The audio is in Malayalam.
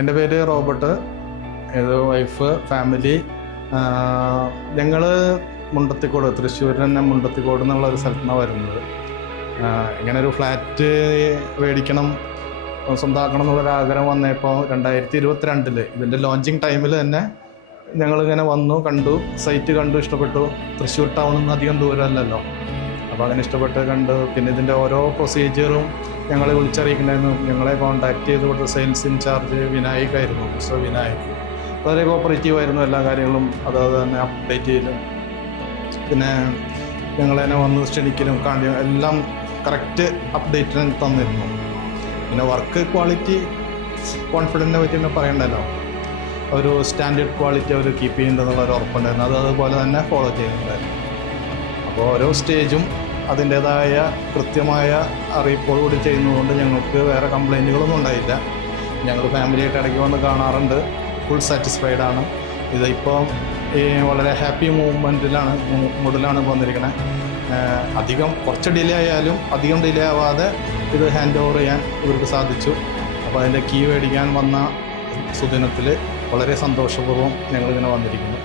എൻ്റെ പേര് റോബർട്ട്. ഇത് വൈഫ്, ഫാമിലി. ഞങ്ങൾ മുണ്ടത്തിക്കോട്, തൃശ്ശൂർ തന്നെ മുണ്ടത്തിക്കോട് എന്നുള്ള ഒരു സ്ഥലത്താണ് വരുന്നത്. ഇങ്ങനെ ഒരു ഫ്ലാറ്റ് മേടിക്കണം, സ്വന്തമാക്കണം എന്നുള്ളൊരാഗ്രഹം വന്നപ്പോൾ 2022 ഇതിൻ്റെ ലോഞ്ചിങ് ടൈമിൽ തന്നെ ഞങ്ങളിങ്ങനെ വന്നു, കണ്ടു, സൈറ്റ് കണ്ടു, ഇഷ്ടപ്പെട്ടു. തൃശ്ശൂർ ടൗണിൽ നിന്ന് അധികം ദൂരമല്ലല്ലോ, അപ്പോൾ അങ്ങനെ ഇഷ്ടപ്പെട്ട് കണ്ടു. പിന്നെ ഇതിൻ്റെ ഓരോ പ്രൊസീജിയറും ഞങ്ങളെ വിളിച്ചറിയിക്കണ്ടായിരുന്നു. ഞങ്ങളെ കോൺടാക്ട് ചെയ്ത് കൊടുത്ത സെയിൽസ് ഇൻചാർജ് വിനായക് ആയിരുന്നു, മിസ്റ്റർ വിനായക്. വളരെ കോപ്പറേറ്റീവ് ആയിരുന്നു എല്ലാ കാര്യങ്ങളും. അതായത് തന്നെ അപ്ഡേറ്റ് ചെയ്യലും പിന്നെ ഞങ്ങളതിനെ വന്ന് ക്ഷണിക്കലും എല്ലാം കറക്റ്റ് അപ്ഡേറ്റ് തന്നിരുന്നു. പിന്നെ വർക്ക് ക്വാളിറ്റി, കോൺഫിഡൻറ്റിനെ പറ്റി തന്നെ പറയണ്ടല്ലോ. ഒരു സ്റ്റാൻഡേർഡ് ക്വാളിറ്റി അവർ കീപ്പ് ചെയ്യുന്നുണ്ടെന്നുള്ള ഒരു ഉറപ്പുണ്ടായിരുന്നു. അതുപോലെ തന്നെ ഫോളോ ചെയ്യുന്നുണ്ടായിരുന്നു. അപ്പോൾ ഓരോ സ്റ്റേജും അതിൻ്റേതായ കൃത്യമായ അറിയിപ്പോടുകൂടി ചെയ്യുന്നതുകൊണ്ട് ഞങ്ങൾക്ക് വേറെ കംപ്ലൈൻറ്റുകളൊന്നും ഉണ്ടായില്ല. ഞങ്ങൾ ഫാമിലിയായിട്ട് ഇടയ്ക്ക് വന്ന് കാണാറുണ്ട്. ഫുൾ സാറ്റിസ്ഫൈഡ് ആണ്. ഇതിപ്പോൾ വളരെ ഹാപ്പി മൂഡിലാണ് വന്നിരിക്കുന്നത്. കുറച്ച് ഡിലേ ആയാലും അധികം ഡിലേ ആവാതെ ഇത് ഹാൻഡ് ഓവർ ചെയ്യാൻ ഇവർക്ക് സാധിച്ചു. അപ്പോൾ അതിൻ്റെ കീ മേടിക്കാൻ വന്ന സുദിനത്തിൽ വളരെ സന്തോഷപൂർവ്വം ഞങ്ങളിങ്ങനെ വന്നിരിക്കുന്നു.